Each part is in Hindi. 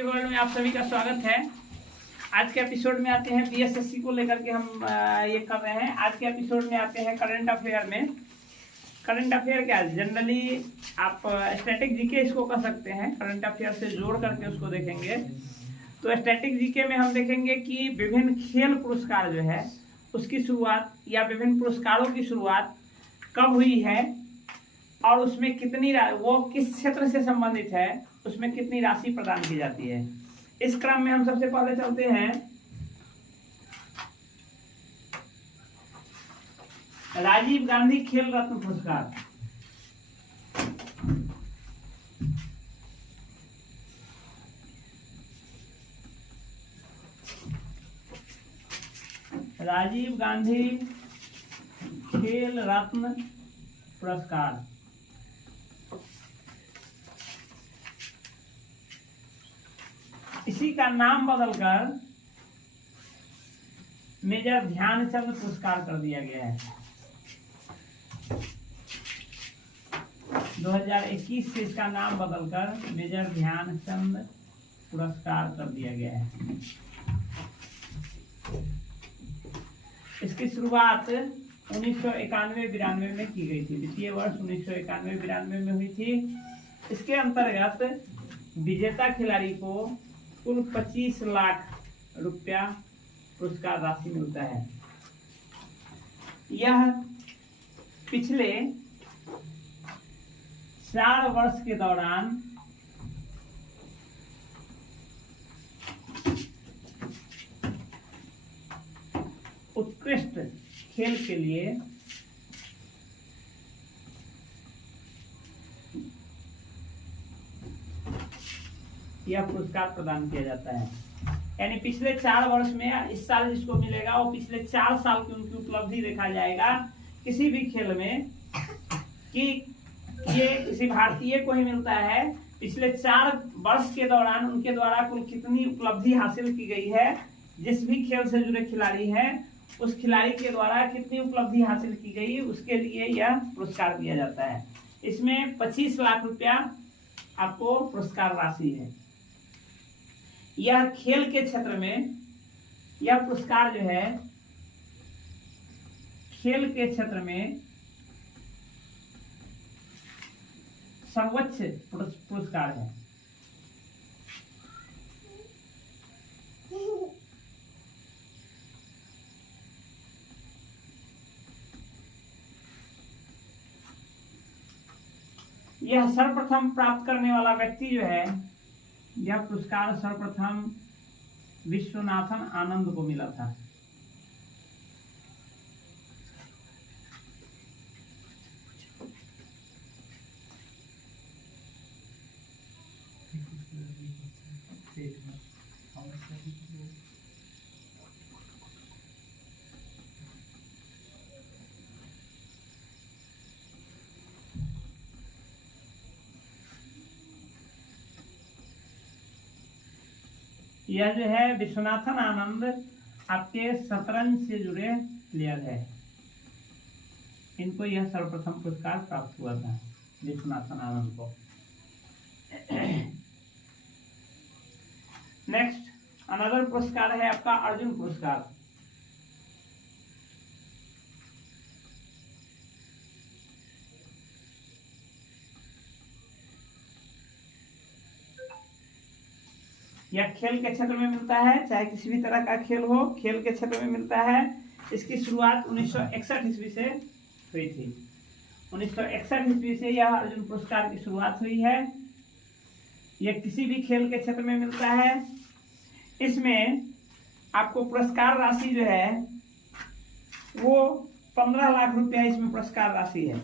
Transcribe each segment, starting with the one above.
वर्ल्ड में आप सभी का स्वागत है। आज के एपिसोड में आते हैं बीएसएससी को लेकर के हम ये कर रहे हैं। आज के एपिसोड में आते हैं करंट अफेयर में। करंट अफेयर क्या है? जनरली आप स्टैटिक जीके इसको कर सकते हैं, करंट अफेयर से जोड़ करके उसको देखेंगे। तो स्टैटिक जीके में हम देखेंगे कि विभिन्न खेल पुरस्कार जो है उसकी शुरुआत या विभिन्न पुरस्कारों की शुरुआत कब हुई है और उसमें कितनी वो किस क्षेत्र से संबंधित है, उसमें कितनी राशि प्रदान की जाती है। इस क्रम में हम सबसे पहले चलते हैं राजीव गांधी खेल रत्न पुरस्कार। राजीव गांधी खेल रत्न पुरस्कार इसी का नाम बदलकर मेजर ध्यानचंद पुरस्कार कर दिया गया है। 2021 से इसका नाम बदलकर मेजर ध्यानचंद पुरस्कार कर दिया गया है। इसकी शुरुआत 1991-92 में की गई थी। वित्तीय वर्ष 1991-92 में हुई थी। इसके अंतर्गत विजेता खिलाड़ी को कुल 25 लाख रुपया पुरस्कार राशि मिलता है। यह पिछले 4 वर्ष के दौरान उत्कृष्ट खेल के लिए यह पुरस्कार प्रदान किया जाता है। यानी पिछले 4 वर्ष में इस साल जिसको मिलेगा वो पिछले 4 साल की उनकी उपलब्धि देखा जाएगा किसी भी खेल में कि ये किसी भारतीय को ही मिलता है। पिछले 4 वर्ष के दौरान उनके द्वारा कुल कितनी उपलब्धि हासिल की गई है, जिस भी खेल से जुड़े खिलाड़ी हैं उस खिलाड़ी के द्वारा कितनी उपलब्धि हासिल की गई, उसके लिए यह पुरस्कार दिया जाता है। इसमें 25 लाख रुपया आपको पुरस्कार राशि है। यह खेल के क्षेत्र में यह पुरस्कार जो है खेल के क्षेत्र में सर्वोच्च पुरस्कार है। यह सर्वप्रथम प्राप्त करने वाला व्यक्ति जो है, यह पुरस्कार सर्वप्रथम विश्वनाथन आनंद को मिला था। यह जो है विश्वनाथन आनंद आपके शतरंज से जुड़े प्लेयर है। इनको यह सर्वप्रथम पुरस्कार प्राप्त हुआ था, विश्वनाथन आनंद को। नेक्स्ट अनदर पुरस्कार है आपका अर्जुन पुरस्कार। यह खेल के क्षेत्र में मिलता है, चाहे किसी भी तरह का खेल हो, खेल के क्षेत्र में मिलता है। इसकी शुरुआत 1961 ईस्वी से हुई थी। 1961 ईस्वी से यह अर्जुन पुरस्कार की शुरुआत हुई है। यह किसी भी खेल के क्षेत्र में मिलता है। इसमें आपको पुरस्कार राशि जो है वो 15 लाख रुपया इसमें पुरस्कार राशि है।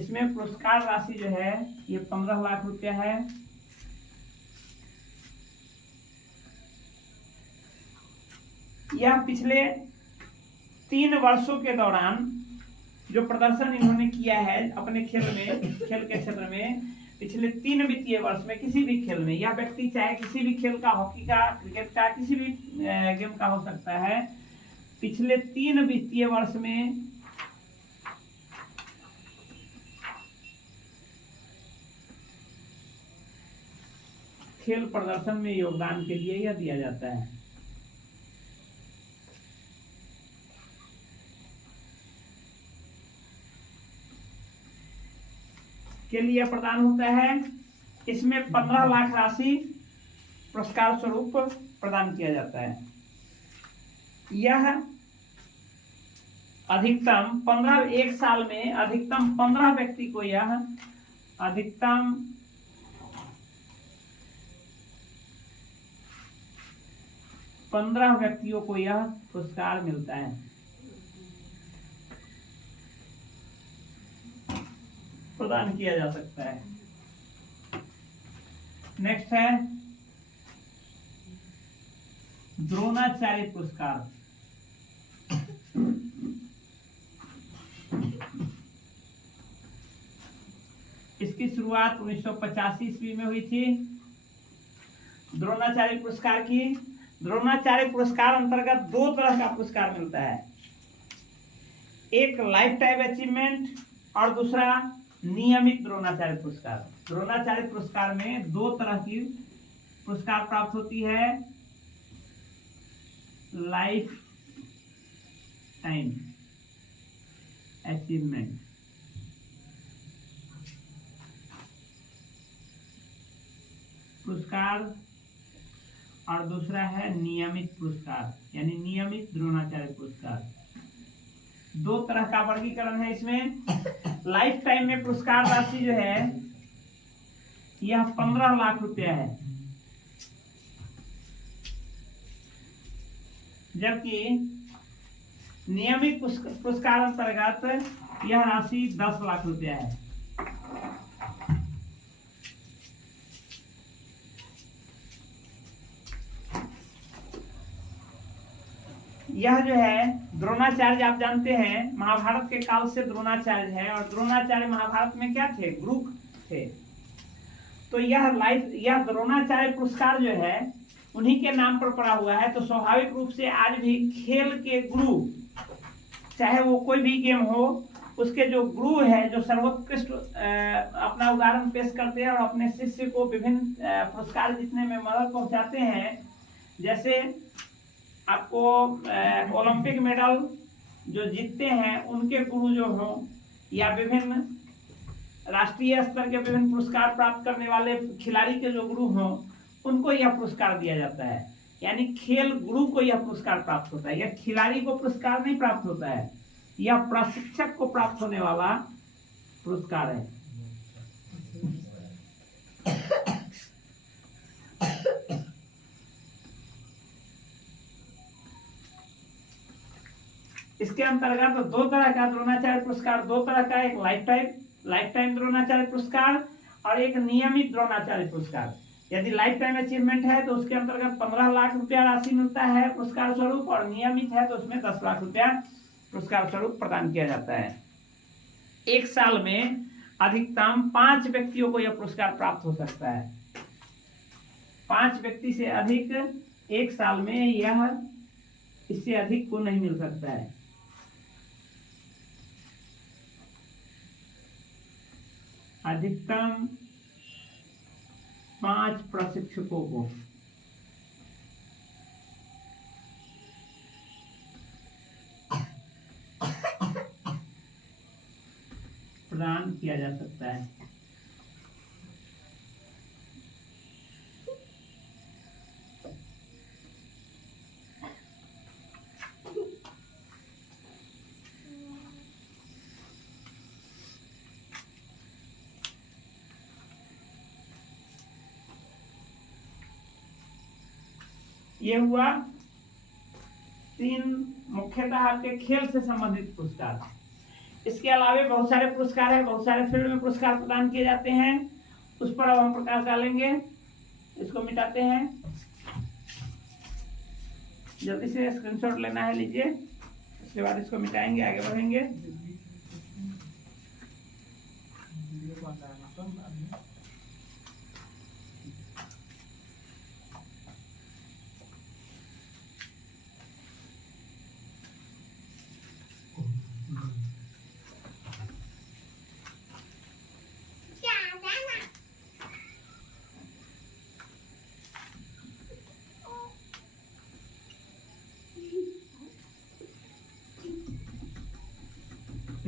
इसमें पुरस्कार राशि जो है ये 15 लाख रुपया है। यह पिछले 3 वर्षों के दौरान जो प्रदर्शन इन्होंने किया है अपने खेल में, खेल के क्षेत्र में, पिछले 3 वित्तीय वर्ष में किसी भी खेल में, यह व्यक्ति चाहे किसी भी खेल का, हॉकी का, क्रिकेट का, किसी भी गेम का हो सकता है, पिछले 3 वित्तीय वर्ष में खेल प्रदर्शन में योगदान के लिए यह दिया जाता है। के लिए प्रदान होता है। इसमें 15 लाख राशि पुरस्कार स्वरूप प्रदान किया जाता है। यह अधिकतम 15 एक साल में अधिकतम 15 व्यक्ति को यह अधिकतम 15 व्यक्तियों को यह पुरस्कार मिलता है। प्रदान किया जा सकता है। नेक्स्ट है द्रोणाचार्य पुरस्कार। इसकी शुरुआत 1985 ईस्वी में हुई थी। द्रोणाचार्य पुरस्कार की द्रोणाचार्य पुरस्कार अंतर्गत 2 तरह का पुरस्कार मिलता है, एक लाइफ टाइम अचीवमेंट और दूसरा नियमित द्रोणाचार्य पुरस्कार। द्रोणाचार्य पुरस्कार में 2 तरह की पुरस्कार प्राप्त होती है, लाइफ टाइम अचीवमेंट पुरस्कार और दूसरा है नियमित पुरस्कार यानी नियमित द्रोणाचार्य पुरस्कार। 2 तरह का वर्गीकरण है इसमें। लाइफ टाइम में पुरस्कार राशि जो है यह 15 लाख रुपया है, जबकि नियमित पुरस्कार अंतर्गत यह राशि 10 लाख रुपया है। यह जो है द्रोणाचार्य आप जानते हैं महाभारत के काल से द्रोणाचार्य है, और द्रोणाचार्य महाभारत में क्या थे? गुरु थे। तो यह द्रोणाचार्य पुरस्कार जो है उन्हीं के नाम पर पड़ा हुआ है। तो स्वाभाविक रूप से आज भी खेल के गुरु, चाहे वो कोई भी गेम हो, उसके जो गुरु है, जो सर्वोत्कृष्ट अपना उदाहरण पेश करते हैं और अपने शिष्य को विभिन्न पुरस्कार जीतने में मदद पहुंचाते हैं। जैसे आपको ओलंपिक मेडल जो जीतते हैं उनके गुरु जो हो, या विभिन्न राष्ट्रीय स्तर के विभिन्न पुरस्कार प्राप्त करने वाले खिलाड़ी के जो गुरु हों, उनको यह पुरस्कार दिया जाता है। यानी खेल गुरु को यह पुरस्कार प्राप्त होता है। यह खिलाड़ी को पुरस्कार नहीं प्राप्त होता है, यह प्रशिक्षक को प्राप्त होने वाला पुरस्कार है। इसके अंतर्गत 2 तरह का द्रोणाचार्य पुरस्कार, 2 तरह का, एक लाइफ टाइम द्रोणाचार्य पुरस्कार और एक नियमित द्रोणाचार्य पुरस्कार। यदि लाइफ टाइम अचीवमेंट है तो उसके अंतर्गत 15 लाख रुपया राशि मिलता है पुरस्कार स्वरूप, और नियमित है तो उसमें 10 लाख रुपया पुरस्कार स्वरूप प्रदान किया जाता है। एक साल में अधिकतम 5 व्यक्तियों को यह पुरस्कार प्राप्त हो सकता है। 5 व्यक्ति से अधिक एक साल में यह, इससे अधिक को नहीं मिल सकता है। अधिकतम 5 प्रशिक्षकों को प्रदान किया जा सकता है। ये हुआ 3 मुख्यतः आपके खेल से संबंधित पुरस्कार। इसके अलावा बहुत सारे पुरस्कार है, बहुत सारे फील्ड में पुरस्कार प्रदान किए जाते हैं। उस पर अब हम प्रकाश डालेंगे। इसको मिटाते हैं, जल्दी से स्क्रीनशॉट लेना है, लीजिए। उसके बाद इसको मिटाएंगे, आगे बढ़ेंगे।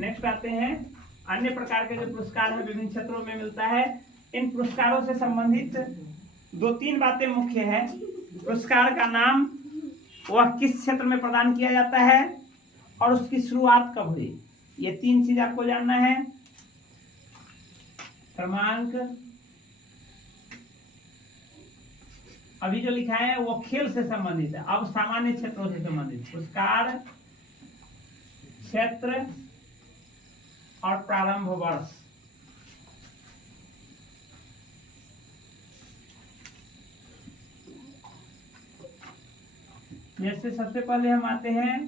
नेक्स्ट आते हैं अन्य प्रकार के जो पुरस्कार है विभिन्न क्षेत्रों में मिलता है। इन पुरस्कारों से संबंधित 2-3 बातें मुख्य है। पुरस्कार का नाम, वह किस क्षेत्र में प्रदान किया जाता है और उसकी शुरुआत कब हुई, ये 3 चीज आपको जानना है। क्रमांक अभी जो लिखा है वो खेल से संबंधित है, अब सामान्य क्षेत्रों से संबंधित। पुरस्कार, क्षेत्र और प्रारंभ वर्ष। जैसे सबसे पहले हम आते हैं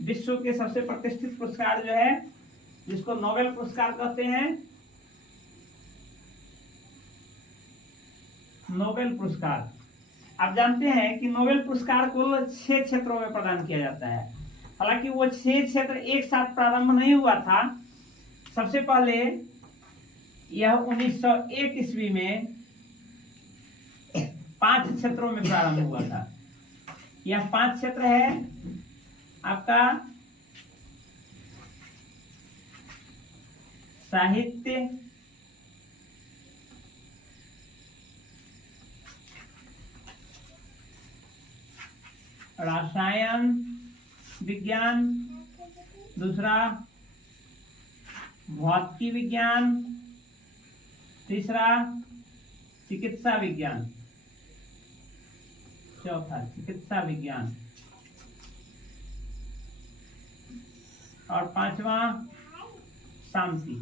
विश्व के सबसे प्रतिष्ठित पुरस्कार जो है, जिसको नोबेल पुरस्कार कहते हैं। नोबेल पुरस्कार, आप जानते हैं कि नोबेल पुरस्कार कुल 6 क्षेत्रों में प्रदान किया जाता है। हालांकि वो 6 क्षेत्र एक साथ प्रारंभ नहीं हुआ था। सबसे पहले यह 1901 ईस्वी में 5 क्षेत्रों में प्रारंभ हुआ था। यह 5 क्षेत्र है आपका साहित्य, रसायन विज्ञान, दूसरा भौतिकी विज्ञान, तीसरा चिकित्सा विज्ञान, चौथा चिकित्सा विज्ञान और 5वां शांति।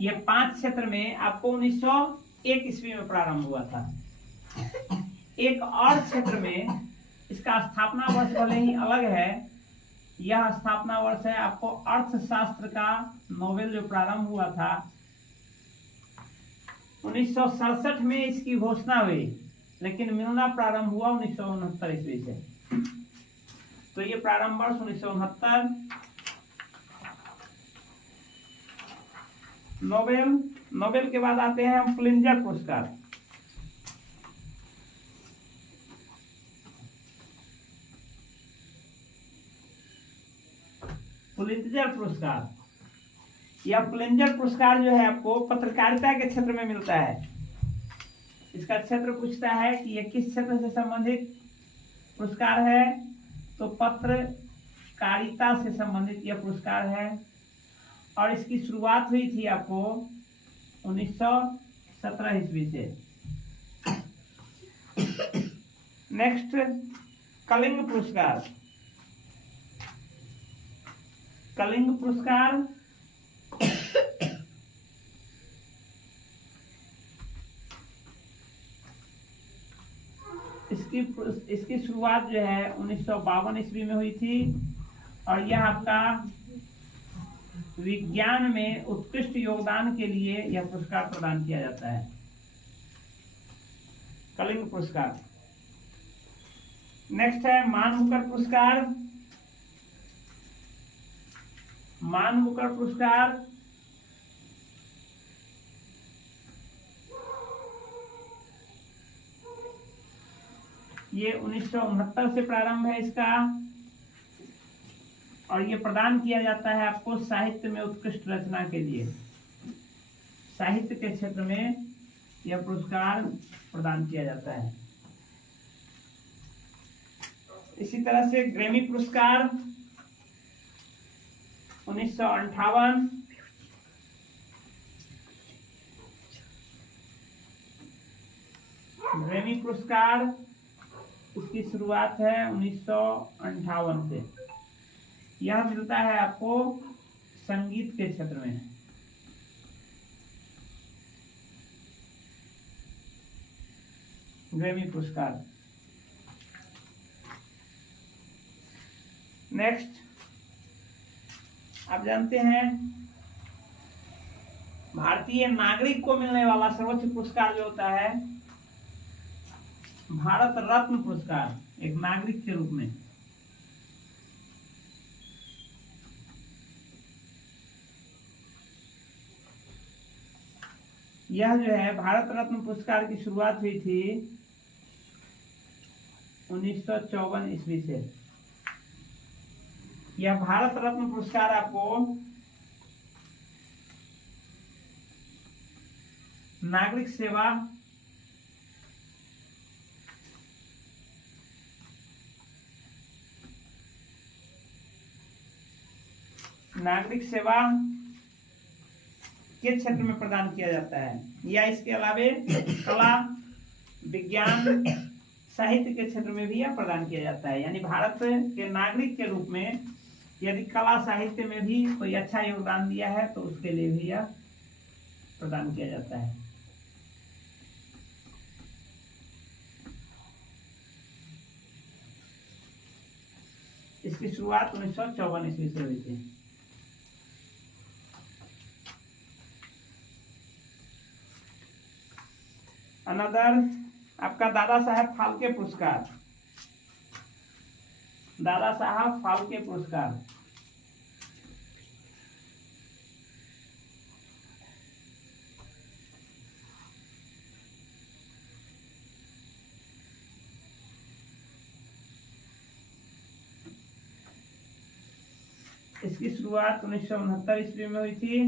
ये 5 क्षेत्र में आपको 1901 ईस्वी में प्रारंभ हुआ था। एक और क्षेत्र में इसका स्थापना वर्ष भले ही अलग है, यह स्थापना वर्ष है आपको अर्थशास्त्र का नोबेल जो प्रारंभ हुआ था 1967 में इसकी घोषणा हुई, लेकिन मिलना प्रारंभ हुआ 1969 ईस्वी से। तो ये प्रारंभ वर्ष 1969। नोबेल के बाद आते हैं हम पुलित्जर पुरस्कार। पुलित्जर पुरस्कार, यह पुलित्जर पुरस्कार जो है आपको पत्रकारिता के क्षेत्र में मिलता है। इसका क्षेत्र पूछता है कि यह किस क्षेत्र से संबंधित पुरस्कार है, तो पत्रकारिता से संबंधित यह पुरस्कार है और इसकी शुरुआत हुई थी आपको 1917 ईस्वी से। नेक्स्ट कलिंग पुरस्कार। कलिंग पुरस्कार इसकी शुरुआत जो है 1952 ईस्वी में हुई थी और यह आपका विज्ञान में उत्कृष्ट योगदान के लिए यह पुरस्कार प्रदान किया जाता है, कलिंग पुरस्कार। नेक्स्ट है मान बुकर पुरस्कार। मान बुकर पुरस्कार ये 1969 से प्रारंभ है इसका और ये प्रदान किया जाता है आपको साहित्य में उत्कृष्ट रचना के लिए। साहित्य के क्षेत्र में यह पुरस्कार प्रदान किया जाता है। इसी तरह से ग्रैमी पुरस्कार 1958। ग्रैमी पुरस्कार इसकी शुरुआत है 1958 से। यह मिलता है आपको संगीत के क्षेत्र में। ग्रैमी पुरस्कार। नेक्स्ट आप जानते हैं भारतीय नागरिक को मिलने वाला सर्वोच्च पुरस्कार जो होता है भारत रत्न पुरस्कार, एक नागरिक के रूप में। यह जो है भारत रत्न पुरस्कार की शुरुआत हुई थी 1954 ईस्वी से। यह भारत रत्न पुरस्कार आपको नागरिक सेवा के क्षेत्र में प्रदान किया जाता है, या इसके अलावे कला, विज्ञान, साहित्य के क्षेत्र में भी यह प्रदान किया जाता है। यानी भारत के नागरिक के रूप में यदि कला साहित्य में भी कोई अच्छा योगदान दिया है तो उसके लिए भी यह प्रदान किया जाता है। इसकी शुरुआत 1954 ईस्वी से हुई थी। अनदर आपका दादा साहब फाल्के पुरस्कार। दादा साहब फाल्के पुरस्कार इसकी शुरुआत 1969 ईस्वी में हुई थी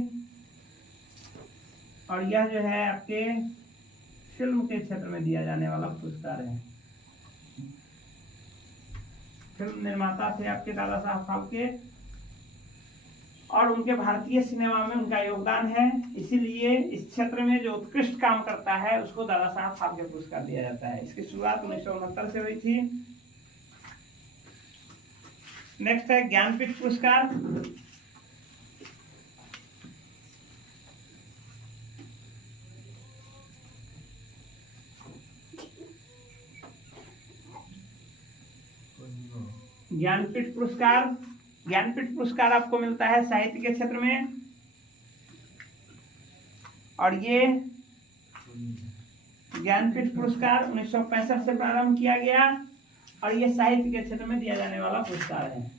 और यह जो है आपके फिल्म के क्षेत्र में दिया जाने वाला पुरस्कार है। फिल्म निर्माता थे आपके दादा साहब फाल्के और उनके भारतीय सिनेमा में उनका योगदान है, इसीलिए इस क्षेत्र में जो उत्कृष्ट काम करता है उसको दादा साहब फाल्के पुरस्कार दिया जाता है। इसकी शुरुआत 1969 से हुई थी। नेक्स्ट है ज्ञानपीठ पुरस्कार। ज्ञानपीठ पुरस्कार आपको मिलता है साहित्य के क्षेत्र में और ये ज्ञानपीठ पुरस्कार 1965 से प्रारंभ किया गया और ये साहित्य के क्षेत्र में दिया जाने वाला पुरस्कार है।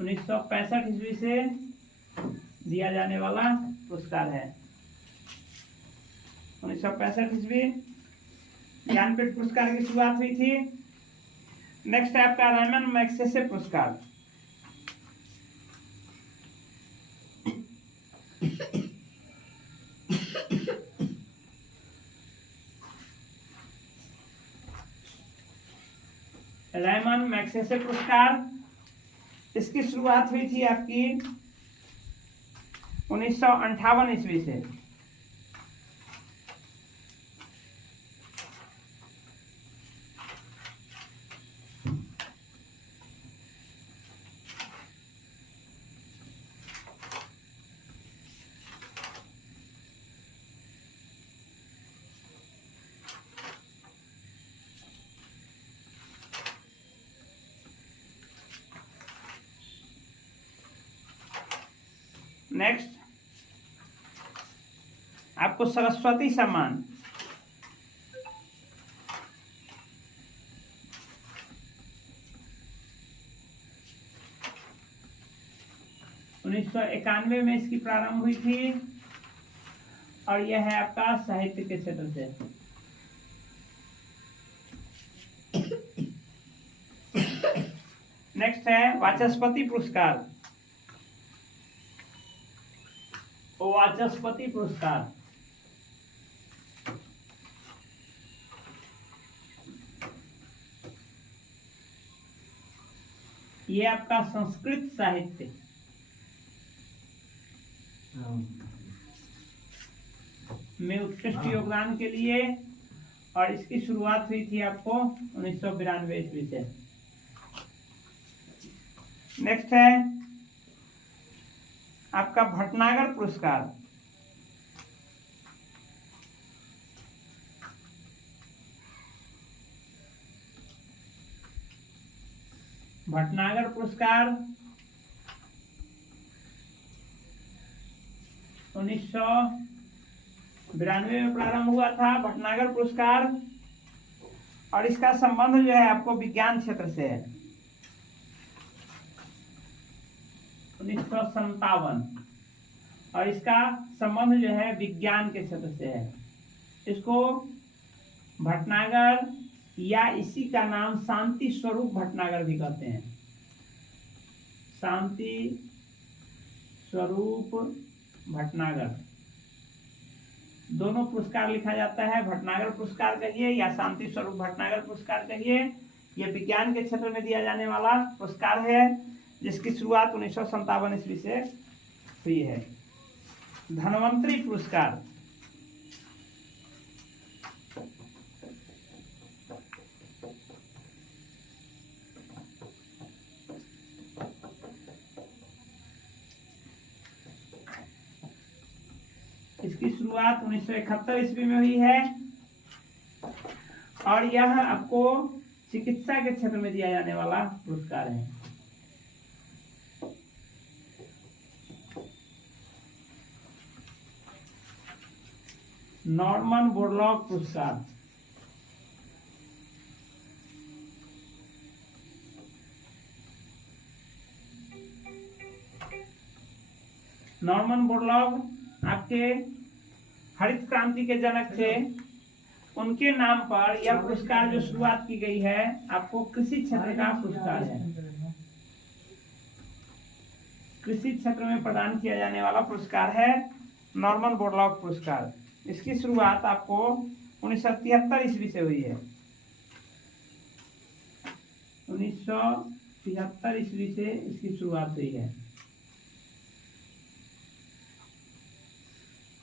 उन्नीस सौ 65 ईस्वी से दिया जाने वाला पुरस्कार है। 1965 ईस्वी ज्ञानपीठ पुरस्कार की शुरुआत हुई थी। नेक्स्ट है आपका रैमन मैग्सेसे पुरस्कार। रैमन मैग्सेसे पुरस्कार इसकी शुरुआत हुई थी आपकी 1958 ईस्वी से। नेक्स्ट आपको सरस्वती सम्मान। उन्नीस सौ 91 में इसकी प्रारंभ हुई थी और यह है आपका साहित्य के क्षेत्र से। नेक्स्ट है वाचस्पति पुरस्कार। वाचस्पति पुरस्कार ये आपका संस्कृत साहित्य में उत्कृष्ट योगदान के लिए और इसकी शुरुआत हुई थी आपको 1992 ईस्वी से। नेक्स्ट है आपका भटनागर पुरस्कार। भटनागर पुरस्कार 1992 में प्रारंभ हुआ था भटनागर पुरस्कार और इसका संबंध जो है आपको विज्ञान क्षेत्र से है। 1957 और इसका संबंध जो है विज्ञान के क्षेत्र से है। इसको भटनागर या इसी का नाम शांति स्वरूप भटनागर भी कहते हैं। शांति स्वरूप भटनागर, दोनों पुरस्कार लिखा जाता है। भटनागर पुरस्कार कहिए या शांति स्वरूप भटनागर पुरस्कार कहिए। यह विज्ञान के क्षेत्र में दिया जाने वाला पुरस्कार है, जिसकी शुरुआत 1957 ईस्वी से हुई है। धन्वंतरी पुरस्कार, इसकी शुरुआत 1971 ईस्वी में हुई है और यह आपको चिकित्सा के क्षेत्र में दिया जाने वाला पुरस्कार है। नॉर्मन बोरलॉग पुरस्कार, नॉर्मन बोरलॉग आपके हरित क्रांति के जनक थे। उनके नाम पर यह पुरस्कार जो शुरुआत की गई है, आपको कृषि क्षेत्र का पुरस्कार है। कृषि क्षेत्र में प्रदान किया जाने वाला पुरस्कार है नॉर्मन बोरलॉग पुरस्कार। इसकी शुरुआत आपको 1973 ईस्वी से हुई है। 1973 ईस्वी से इसकी शुरुआत हुई है।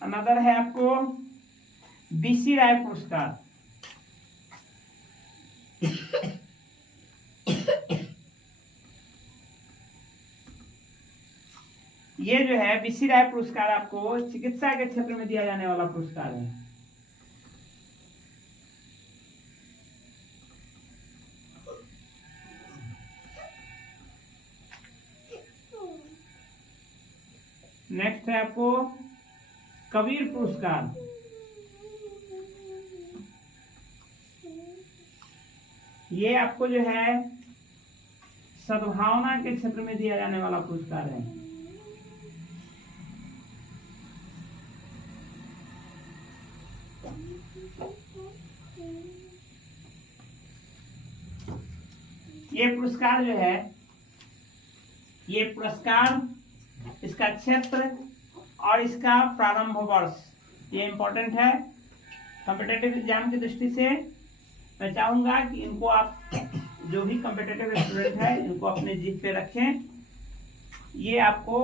अनदर है आपको बीसी राय पुरस्कार। ये जो है बीसी राय पुरस्कार आपको चिकित्सा के क्षेत्र में दिया जाने वाला पुरस्कार है। नेक्स्ट है आपको कबीर पुरस्कार। ये आपको जो है सद्भावना के क्षेत्र में दिया जाने वाला पुरस्कार है। ये पुरस्कार जो है, ये पुरस्कार, इसका क्षेत्र और इसका प्रारंभ वर्ष, ये इंपॉर्टेंट है कॉम्पिटिटिव एग्जाम की दृष्टि से। मैं चाहूंगा कि इनको आप जो भी कॉम्पिटिटिव स्टूडेंट है इनको अपने जीत पे रखें। ये आपको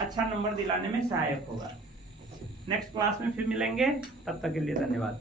अच्छा नंबर दिलाने में सहायक होगा। नेक्स्ट क्लास में फिर मिलेंगे, तब तक के लिए धन्यवाद।